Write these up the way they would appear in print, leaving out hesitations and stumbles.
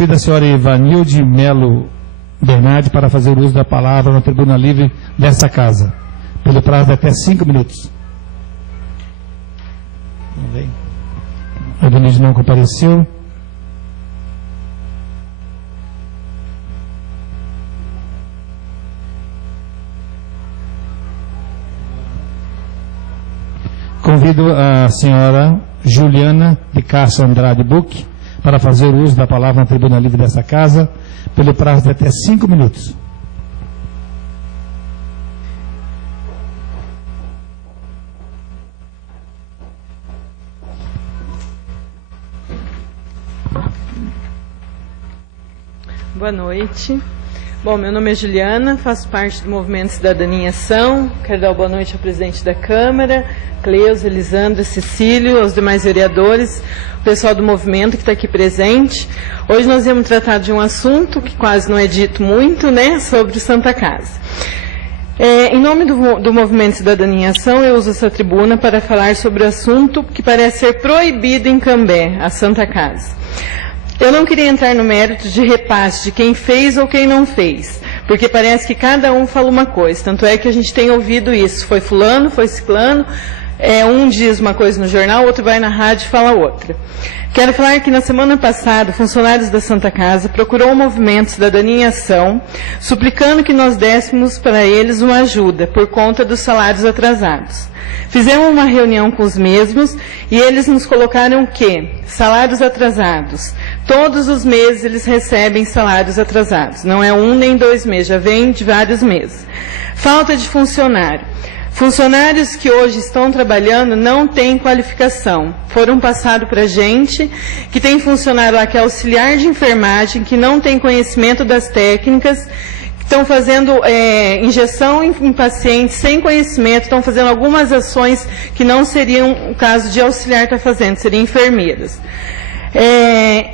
Convido a senhora Ivanilde Melo Bernardi para fazer uso da palavra na tribuna livre desta casa, pelo prazo de até 5 minutos. A Ivanilde não compareceu. Convido a senhora Juliana de Castro Andrade Buch para fazer uso da palavra na tribuna livre desta casa, pelo prazo de até 5 minutos. Boa noite. Bom, meu nome é Juliana, faço parte do Movimento Cidadania em Ação. Quero dar boa noite ao presidente da Câmara, Cleusa, Elisandra, Cecílio, aos demais vereadores, o pessoal do movimento que está aqui presente. Hoje nós vamos tratar de um assunto que quase não é dito muito, né, sobre Santa Casa. Em nome do Movimento Cidadania em Ação, eu uso essa tribuna para falar sobre o assunto que parece ser proibido em Cambé, a Santa Casa. Eu não queria entrar no mérito de repasse de quem fez ou quem não fez, porque parece que cada um fala uma coisa, tanto é que a gente tem ouvido isso, foi fulano, foi ciclano, um diz uma coisa no jornal, outro vai na rádio e fala outra. Quero falar que na semana passada, funcionários da Santa Casa procurou o Movimento Cidadania em Ação, suplicando que nós dessemos para eles uma ajuda por conta dos salários atrasados. Fizemos uma reunião com os mesmos e eles nos colocaram o quê? Salários atrasados. Todos os meses eles recebem salários atrasados. Não é 1 nem 2 meses, já vem de vários meses. Falta de funcionário. Funcionários que hoje estão trabalhando não têm qualificação. Foram passados para a gente, que tem funcionário lá que é auxiliar de enfermagem, que não tem conhecimento das técnicas, estão fazendo injeção em pacientes sem conhecimento, estão fazendo algumas ações que não seriam o caso de auxiliar estar fazendo, seriam enfermeiras.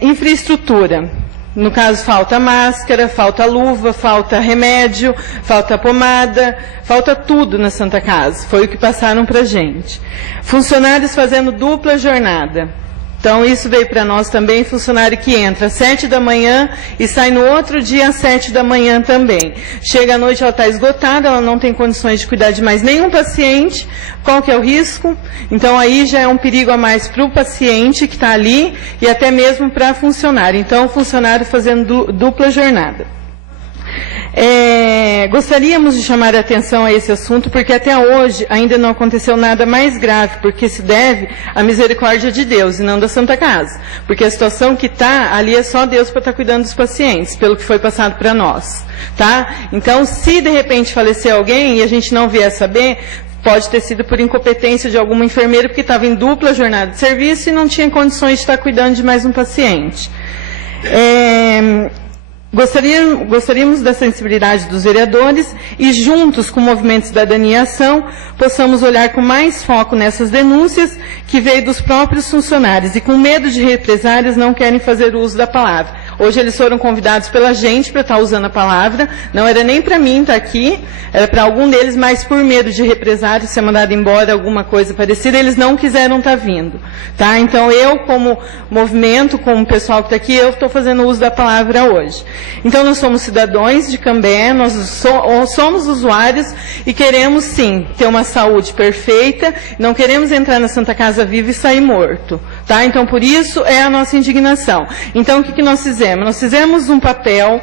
Infraestrutura. No caso, falta máscara, falta luva, falta remédio, falta pomada, falta tudo na Santa Casa. Foi o que passaram para a gente. Funcionários fazendo dupla jornada. Então, isso veio para nós também, funcionário que entra às 7 da manhã e sai no outro dia às 7 da manhã também. Chega à noite, ela está esgotada, ela não tem condições de cuidar de mais nenhum paciente. Qual que é o risco? Então, aí já é um perigo a mais para o paciente que está ali e até mesmo para a funcionária. Então, o funcionário fazendo dupla jornada. Gostaríamos de chamar a atenção a esse assunto, porque até hoje ainda não aconteceu nada mais grave, porque se deve à misericórdia de Deus e não da Santa Casa. Porque a situação que está ali é só Deus para estar cuidando dos pacientes, pelo que foi passado para nós. Tá? Então, se de repente falecer alguém e a gente não vier saber, pode ter sido por incompetência de alguma enfermeira, porque estava em dupla jornada de serviço e não tinha condições de estar cuidando de mais um paciente. Gostaríamos da sensibilidade dos vereadores e, juntos com o Movimento Cidadania e Ação, possamos olhar com mais foco nessas denúncias que veio dos próprios funcionários e, com medo de represálias, não querem fazer uso da palavra. Hoje eles foram convidados pela gente para estar usando a palavra, não era nem para mim estar aqui, era para algum deles, mas por medo de represálias, ser mandado embora, alguma coisa parecida, eles não quiseram estar vindo. Tá? Então eu, como movimento, como o pessoal que está aqui, eu estou fazendo uso da palavra hoje. Então, nós somos cidadãos de Cambé, nós somos usuários e queremos, sim, ter uma saúde perfeita, não queremos entrar na Santa Casa viva e sair morto. Tá? Então, por isso, é a nossa indignação. Então, o que nós fizemos? Nós fizemos um papel,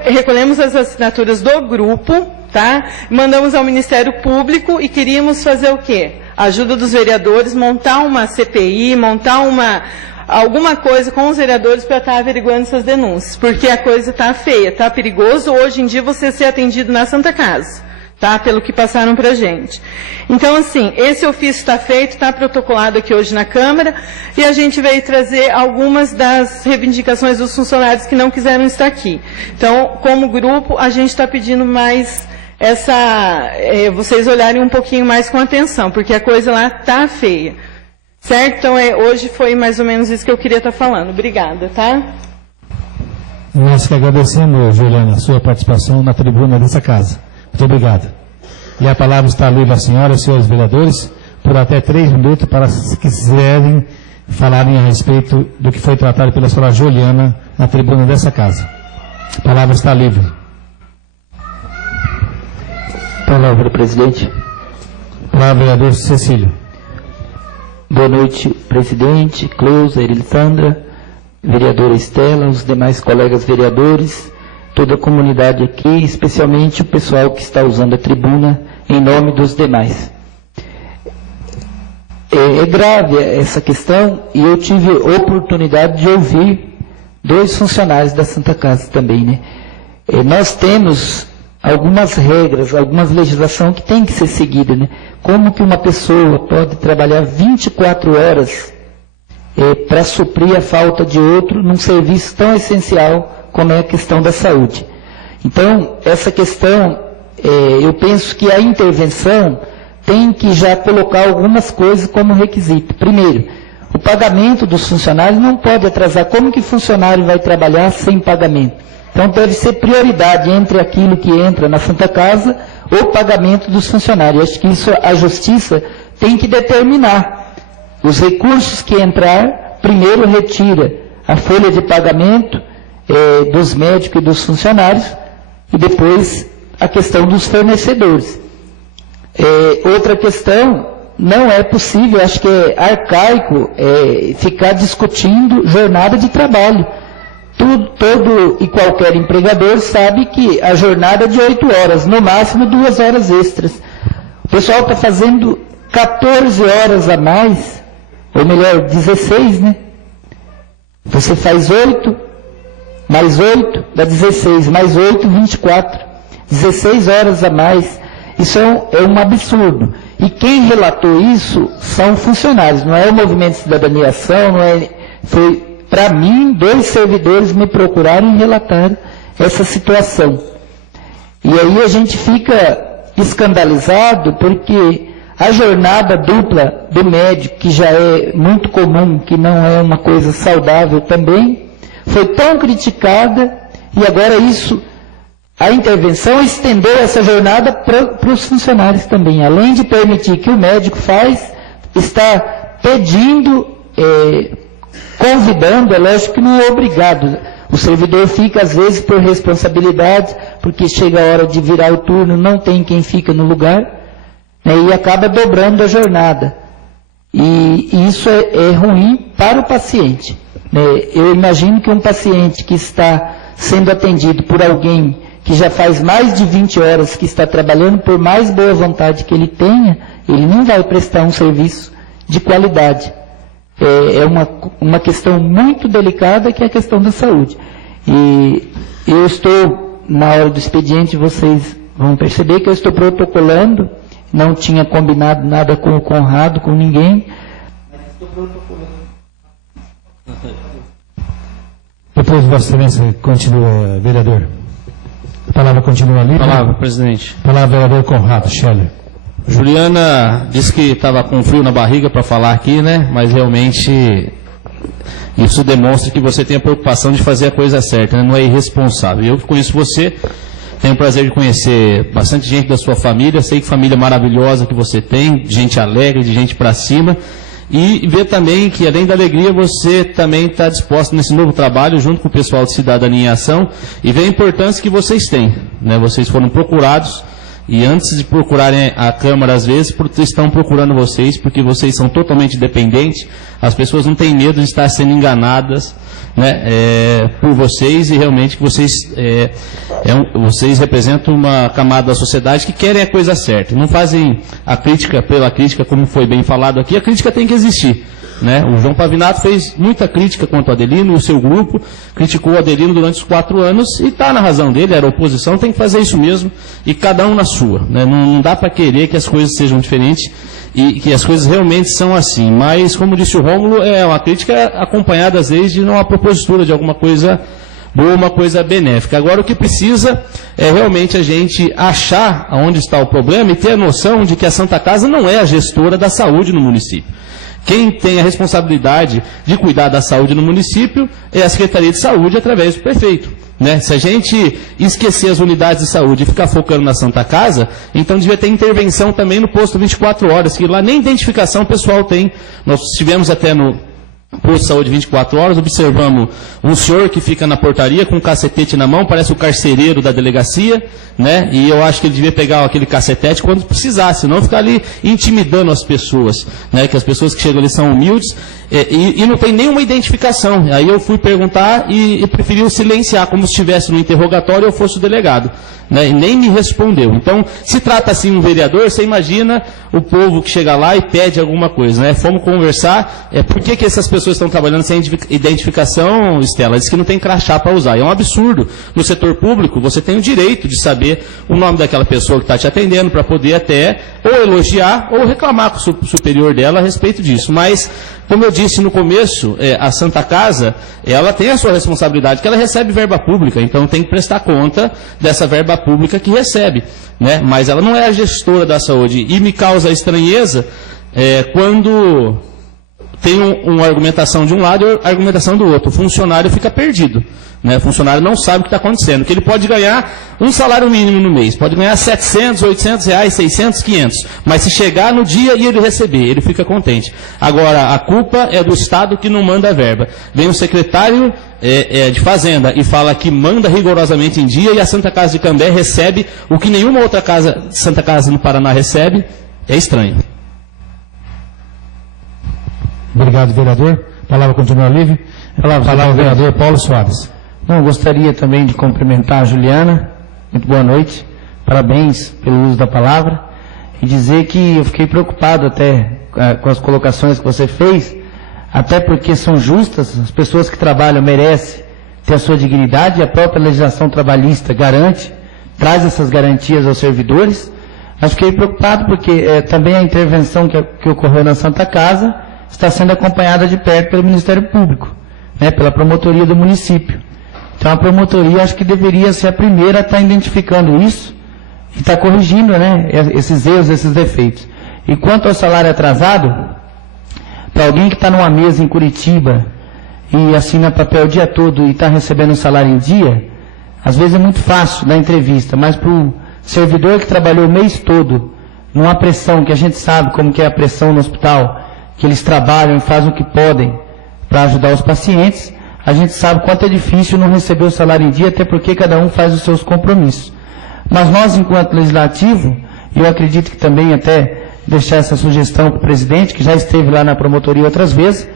recolhemos as assinaturas do grupo, tá? Mandamos ao Ministério Público e queríamos fazer o quê? A ajuda dos vereadores, montar uma CPI, montar alguma coisa com os vereadores para estar averiguando essas denúncias, porque a coisa está feia, está perigoso hoje em dia você ser atendido na Santa Casa, tá? Pelo que passaram para a gente. Então, assim, esse ofício está feito, está protocolado aqui hoje na Câmara, e a gente veio trazer algumas das reivindicações dos funcionários que não quiseram estar aqui. Então, como grupo, a gente está pedindo mais vocês olharem um pouquinho mais com atenção, porque a coisa lá está feia. Certo? Então, hoje foi mais ou menos isso que eu queria estar falando. Obrigada, tá? Nós que agradecemos, Juliana, a sua participação na tribuna dessa casa. Muito obrigado. E a palavra está livre à senhora e aos senhores vereadores por até 3 minutos para, se quiserem, falarem a respeito do que foi tratado pela senhora Juliana na tribuna dessa casa. A palavra está livre. Palavra, presidente. Palavra, vereador Cecílio. Boa noite, presidente, Cleusa, Elisandra, vereadora Estela, os demais colegas vereadores, toda a comunidade aqui, especialmente o pessoal que está usando a tribuna, em nome dos demais. É grave essa questão e eu tive oportunidade de ouvir 2 funcionários da Santa Casa também, né? Nós temos algumas regras, algumas legislação que tem que ser seguida, né? Como que uma pessoa pode trabalhar 24 horas para suprir a falta de outro num serviço tão essencial como é a questão da saúde. Então, essa questão, eu penso que a intervenção tem que já colocar algumas coisas como requisito. Primeiro, o pagamento dos funcionários não pode atrasar. Como que funcionário vai trabalhar sem pagamento? Então, deve ser prioridade entre aquilo que entra na Santa Casa, o pagamento dos funcionários. Acho que isso a Justiça tem que determinar. Os recursos que entrar, primeiro retira a folha de pagamento dos médicos e dos funcionários, e depois a questão dos fornecedores. Outra questão, não é possível, acho que é arcaico, ficar discutindo jornada de trabalho. Todo e qualquer empregador sabe que a jornada é de 8 horas, no máximo 2 horas extras. O pessoal está fazendo 14 horas a mais, ou melhor, 16, né? Você faz 8, mais 8, dá 16, mais 8, 24. 16 horas a mais. Isso é um absurdo. E quem relatou isso são funcionários, não é o Movimento de Cidadania e Ação, não é... Foi, para mim, 2 servidores me procuraram e relataram essa situação. E aí a gente fica escandalizado porque a jornada dupla do médico, que já é muito comum, que não é uma coisa saudável também, foi tão criticada e agora isso, a intervenção estendeu essa jornada para os funcionários também. Além de permitir que o médico está pedindo, convidando, é lógico que não é obrigado. O servidor fica, às vezes, por responsabilidade, porque chega a hora de virar o turno, não tem quem fica no lugar, né, e acaba dobrando a jornada. E isso é ruim para o paciente. Né? Eu imagino que um paciente que está sendo atendido por alguém que já faz mais de 20 horas que está trabalhando, por mais boa vontade que ele tenha, ele não vai prestar um serviço de qualidade. É uma questão muito delicada, que é a questão da saúde. E eu estou, na hora do expediente, vocês vão perceber que eu estou protocolando, não tinha combinado nada com o Conrado, com ninguém, mas estou protocolando. Depois, Vossa Excelência, continua, vereador. A palavra continua ali. Palavra, presidente. Palavra, vereador Conrado Scheller. Juliana disse que estava com frio na barriga para falar aqui, né? Mas realmente isso demonstra que você tem a preocupação de fazer a coisa certa, né? Não é irresponsável. Eu que conheço você, tenho o prazer de conhecer bastante gente da sua família, sei que família maravilhosa que você tem, gente alegre, de gente para cima, e ver também que, além da alegria, você também está disposto nesse novo trabalho, junto com o pessoal de Cidadania em Ação, e ver a importância que vocês têm, né? Vocês foram procurados, e antes de procurarem a Câmara, às vezes, estão procurando vocês, porque vocês são totalmente dependentes, as pessoas não têm medo de estar sendo enganadas, né, por vocês, e realmente que vocês, vocês representam uma camada da sociedade que querem a coisa certa, não fazem a crítica pela crítica, como foi bem falado aqui. A crítica tem que existir, né? O João Pavinato fez muita crítica contra o Adelino, o seu grupo criticou o Adelino durante os 4 anos, e está na razão dele, era oposição, tem que fazer isso mesmo, e cada um na sua, né? Não dá para querer que as coisas sejam diferentes, e que as coisas realmente são assim. Mas, como disse o Rômulo, é uma crítica acompanhada, às vezes, de uma propositura de alguma coisa boa, uma coisa benéfica. Agora, o que precisa é realmente a gente achar onde está o problema e ter a noção de que a Santa Casa não é a gestora da saúde no município. Quem tem a responsabilidade de cuidar da saúde no município é a Secretaria de Saúde, através do prefeito. Né? Se a gente esquecer as unidades de saúde e ficar focando na Santa Casa, então devia ter intervenção também no posto 24 horas, que lá nem identificação o pessoal tem. Nós estivemos até posto de saúde 24 horas, observamos um senhor que fica na portaria com um cacetete na mão, parece o carcereiro da delegacia, né? E eu acho que ele devia pegar aquele cacetete quando precisasse, não ficar ali intimidando as pessoas, né? Que as pessoas que chegam ali são humildes e não tem nenhuma identificação. Aí eu fui perguntar e preferiu silenciar, como se estivesse no interrogatório eu fosse o delegado, né? E nem me respondeu. Então, se trata assim um vereador, você imagina o povo que chega lá e pede alguma coisa, né? Fomos conversar, por que essas pessoas estão trabalhando sem identificação, Estela? Diz que não tem crachá para usar. É um absurdo. No setor público, você tem o direito de saber o nome daquela pessoa que está te atendendo, para poder até ou elogiar ou reclamar com o superior dela a respeito disso. Mas, como eu disse no começo, a Santa Casa, ela tem a sua responsabilidade, que ela recebe verba pública, então tem que prestar conta dessa verba pública que recebe, né? Mas ela não é a gestora da saúde. E me causa estranheza quando tem uma argumentação de um lado e a argumentação do outro. O funcionário fica perdido, né? O funcionário não sabe o que está acontecendo, que ele pode ganhar um salário mínimo no mês, pode ganhar 700, 800 reais, 600, 500, mas se chegar no dia e ele receber, ele fica contente. Agora, a culpa é do Estado que não manda a verba. Vem o secretário de Fazenda e fala que manda rigorosamente em dia, e a Santa Casa de Cambé recebe o que nenhuma outra Santa Casa no Paraná recebe. É estranho. Obrigado, vereador. A palavra continua livre. A palavra ao vereador Paulo Soares. Bom, gostaria também de cumprimentar a Juliana. Muito boa noite. Parabéns pelo uso da palavra. E dizer que eu fiquei preocupado até com as colocações que você fez, até porque são justas, as pessoas que trabalham merecem ter a sua dignidade, e a própria legislação trabalhista garante, traz essas garantias aos servidores. Mas fiquei preocupado porque também a intervenção que ocorreu na Santa Casa está sendo acompanhada de perto pelo Ministério Público, né, pela promotoria do município. Então a promotoria acho que deveria ser a primeira a estar identificando isso e estar corrigindo, né, esses erros, esses defeitos. E quanto ao salário atrasado, para alguém que está numa mesa em Curitiba e assina papel o dia todo e está recebendo um salário em dia, às vezes é muito fácil dar entrevista, mas para o servidor que trabalhou o mês todo numa pressão, que a gente sabe como que é a pressão no hospital, que eles trabalham e fazem o que podem para ajudar os pacientes, a gente sabe quanto é difícil não receber o salário em dia, até porque cada um faz os seus compromissos. Mas nós, enquanto legislativo, e eu acredito que também até deixar essa sugestão para o presidente, que já esteve lá na promotoria outras vezes,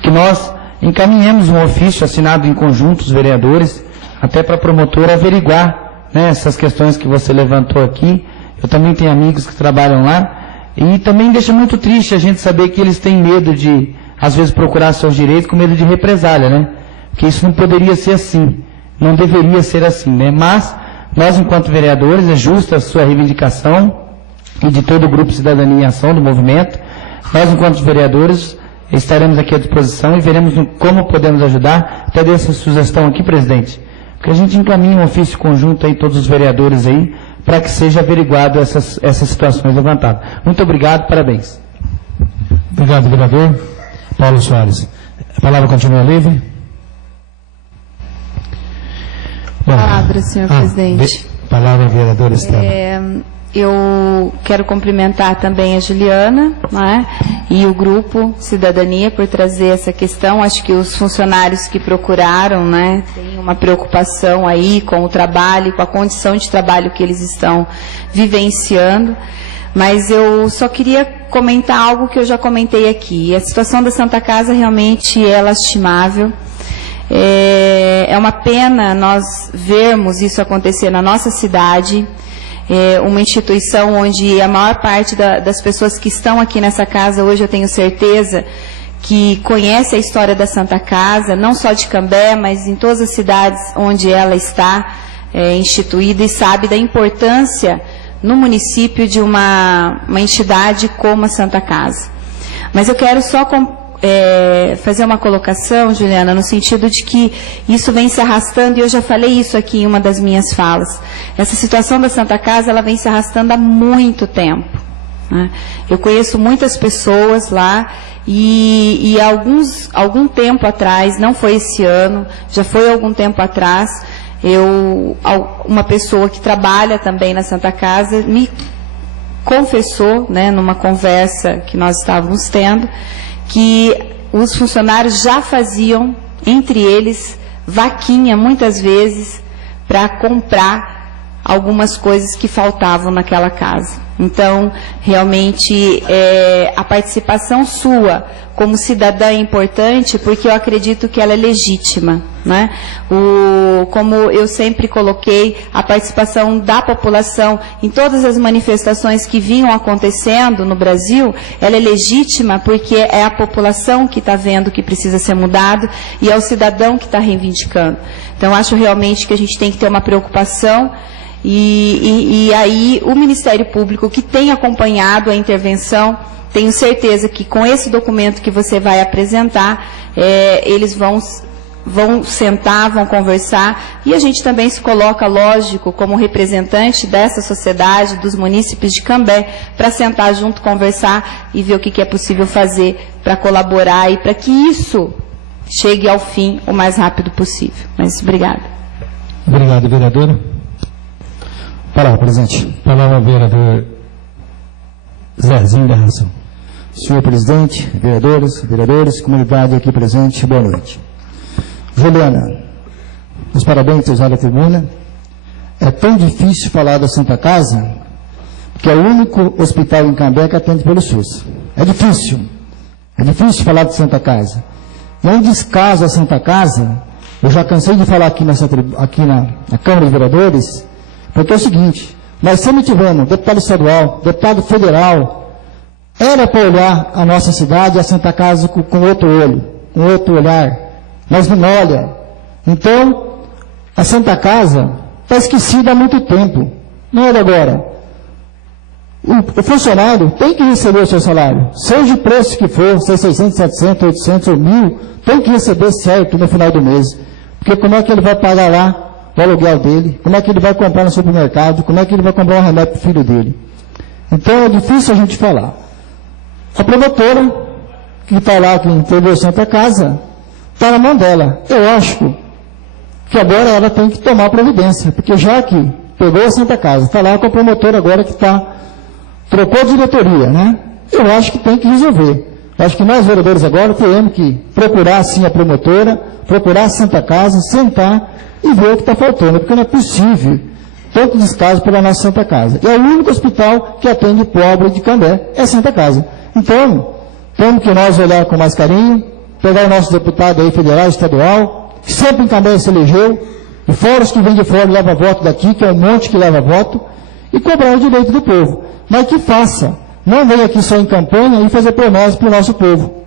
que nós encaminhemos um ofício assinado em conjunto, os vereadores, até para a promotora averiguar, né, essas questões que você levantou aqui. Eu também tenho amigos que trabalham lá, e também deixa muito triste a gente saber que eles têm medo de, às vezes, procurar seus direitos com medo de represália, né? Porque isso não poderia ser assim, não deveria ser assim, né? Mas, nós, enquanto vereadores, é justa a sua reivindicação e de todo o Grupo Cidadania em Ação do movimento. Nós, enquanto vereadores, estaremos aqui à disposição e veremos como podemos ajudar. Até dei essa sugestão aqui, presidente, porque a gente encaminha um ofício conjunto aí, todos os vereadores aí, para que seja averiguado essas situações levantadas. Muito obrigado, parabéns. Obrigado, vereador Paulo Soares. A palavra continua livre. Palavra, senhor presidente. Palavra, vereadora Estela. Eu quero cumprimentar também a Juliana, né, e o Grupo Cidadania por trazer essa questão. Acho que os funcionários que procuraram, né, têm uma preocupação aí com o trabalho, com a condição de trabalho que eles estão vivenciando. Mas eu só queria comentar algo que eu já comentei aqui. A situação da Santa Casa realmente é lastimável. É uma pena nós vermos isso acontecer na nossa cidade. Uma instituição onde a maior parte das pessoas que estão aqui nessa casa hoje, eu tenho certeza, que conhece a história da Santa Casa, não só de Cambé, mas em todas as cidades onde ela está instituída, e sabe da importância no município de uma entidade como a Santa Casa. Mas eu quero só fazer uma colocação, Juliana, no sentido de que isso vem se arrastando, e eu já falei isso aqui em uma das minhas falas. Essa situação da Santa Casa, ela vem se arrastando há muito tempo, né? Eu conheço muitas pessoas lá, e algum tempo atrás, não foi esse ano, já foi algum tempo atrás, uma pessoa que trabalha também na Santa Casa me confessou, né, numa conversa que nós estávamos tendo, que os funcionários já faziam, entre eles, vaquinha, muitas vezes, para comprar algumas coisas que faltavam naquela casa. Então, realmente, a participação sua como cidadã é importante, porque eu acredito que ela é legítima, né? Como eu sempre coloquei, a participação da população em todas as manifestações que vinham acontecendo no Brasil, ela é legítima porque é a população que está vendo que precisa ser mudado e é o cidadão que está reivindicando. Então, acho realmente que a gente tem que ter uma preocupação. E aí o Ministério Público, que tem acompanhado a intervenção, tenho certeza que com esse documento que você vai apresentar, eles vão sentar, vão conversar, e a gente também se coloca, lógico, como representante dessa sociedade, dos munícipes de Cambé, para sentar junto, conversar e ver o que é possível fazer para colaborar e para que isso chegue ao fim o mais rápido possível. Mas obrigada. Obrigado, vereadora. Palavra, presidente. Palavra, vereador Zezinho da Ração. Senhor presidente, vereadores, comunidade aqui presente, boa noite. Juliana, os parabéns por usar a tribuna. É tão difícil falar da Santa Casa, que é o único hospital em Cambé que atende pelo SUS. É difícil falar de Santa Casa. E é um descaso a Santa Casa, eu já cansei de falar aqui na Câmara de Vereadores, porque é o seguinte, nós sempre tivemos deputado estadual, deputado federal, era para olhar a nossa cidade e a Santa Casa com outro olho, com outro olhar, mas não olha. Então, a Santa Casa está esquecida há muito tempo, não é de agora. O funcionário tem que receber o seu salário, seja o preço que for, seja 600, 700, 800 ou 1.000, tem que receber certo no final do mês, porque como é que ele vai pagar lá o aluguel dele, como é que ele vai comprar no supermercado, como é que ele vai comprar um remédio para o filho dele. Então é difícil a gente falar. A promotora, que está lá, que entregou Santa Casa, está na mão dela. Eu acho que agora ela tem que tomar providência, porque já que pegou a Santa Casa, está lá com a promotora agora que trocou de diretoria, né? Eu acho que tem que resolver. Eu acho que nós, vereadores, agora temos que procurar, sim, a promotora, procurar a Santa Casa, sentar e ver o que está faltando, porque não é possível tanto descaso pela nossa Santa Casa. E é o único hospital que atende pobre de Cambé, é Santa Casa. Então, temos que nós olhar com mais carinho, pegar o nosso deputado aí federal, estadual, que sempre em Cambé se elegeu, e fora os que vêm de fora e levam voto daqui, que é um monte que leva voto, e cobrar o direito do povo. Mas que faça. Não venha aqui só em campanha e fazer promessas para o nosso povo.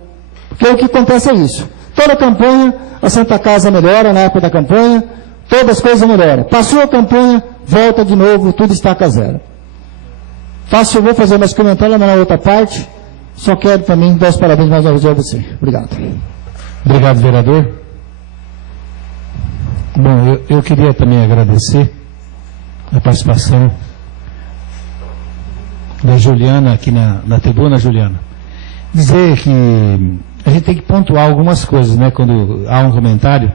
Porque o que acontece é isso. Toda campanha, a Santa Casa melhora na época da campanha, todas as coisas melhoram. Passou a campanha, volta de novo, tudo estaca zero. Eu vou fazer mais comentário na outra parte. Só quero também dar os parabéns mais uma vez a você. Obrigado. Obrigado, vereador. Bom, eu queria também agradecer a participação da Juliana aqui na tribuna, Juliana. Dizer que a gente tem que pontuar algumas coisas, né, quando há um comentário.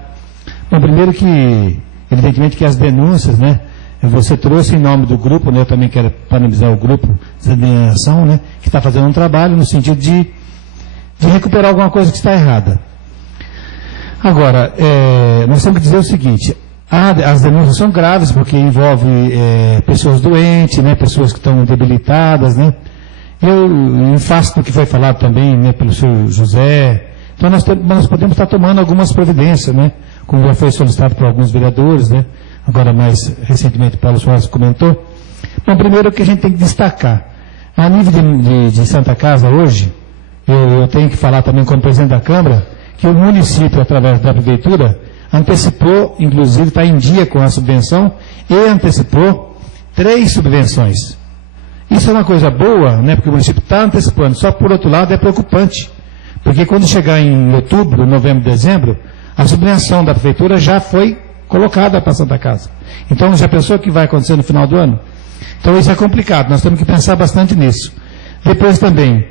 Bom, primeiro que, evidentemente, que as denúncias, né, você trouxe em nome do grupo, né, eu também quero parabenizar o grupo de ação, né, que está fazendo um trabalho no sentido de recuperar alguma coisa que está errada. Agora, nós temos que dizer o seguinte, as denúncias são graves porque envolve pessoas doentes, né, pessoas que estão debilitadas, né. Eu, em face do que foi falado também, né, pelo senhor José, então nós podemos estar tomando algumas providências, né, como já foi solicitado por alguns vereadores, né, agora mais recentemente o Paulo Soares comentou. Bom, primeiro que a gente tem que destacar, a nível de Santa Casa hoje, eu tenho que falar também como presidente da Câmara, que o município, através da Prefeitura, antecipou, inclusive está em dia com a subvenção, e antecipou 3 subvenções. Isso é uma coisa boa, né, porque o município está antecipando, só por outro lado é preocupante, porque quando chegar em outubro, novembro, dezembro, a subvenção da Prefeitura já foi colocada para a Santa Casa. Então, já pensou o que vai acontecer no final do ano? Então, isso é complicado, nós temos que pensar bastante nisso. Depois também,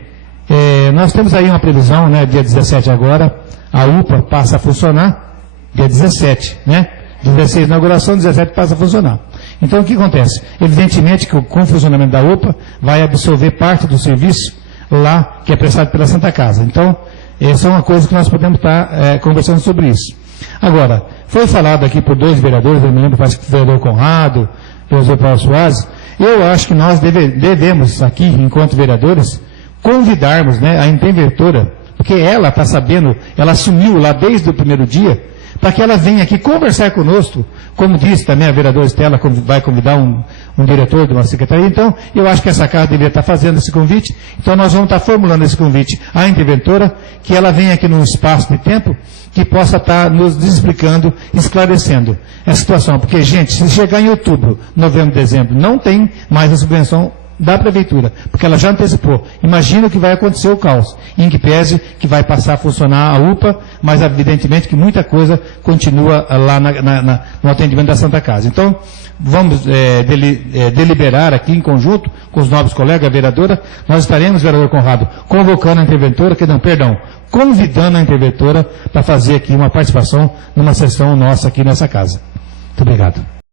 nós temos aí uma previsão, né, dia 17 agora, a UPA passa a funcionar, dia 17, né? 16 inauguração, 17 passa a funcionar. Então, o que acontece? Evidentemente que com o funcionamento da UPA vai absorver parte do serviço lá que é prestado pela Santa Casa. Então, Essa é uma coisa que nós podemos estar conversando sobre isso. Agora, foi falado aqui por 2 vereadores, eu me lembro, parece que o vereador Conrado, o vereador Paulo Soares. Eu acho que nós devemos aqui, enquanto vereadores, convidarmos, né, a interventora, porque ela está sabendo, ela assumiu lá desde o primeiro dia, para que ela venha aqui conversar conosco, como disse também a vereadora Estela, vai convidar um diretor de uma secretaria. Então, eu acho que essa casa deveria estar fazendo esse convite. Então, nós vamos estar formulando esse convite à interventora, que ela venha aqui num espaço de tempo que possa estar nos explicando, esclarecendo essa situação. Porque, gente, se chegar em outubro, novembro, dezembro, não tem mais a subvenção da prefeitura, porque ela já antecipou. Imagina o que vai acontecer o caos, em que pese que vai passar a funcionar a UPA, mas evidentemente que muita coisa continua lá no atendimento da Santa Casa. Então, vamos deliberar aqui em conjunto com os nobres colegas, a vereadora, nós estaremos, vereador Conrado, convocando a interventora, convidando a interventora para fazer aqui uma participação numa sessão nossa aqui nessa casa. Muito obrigado.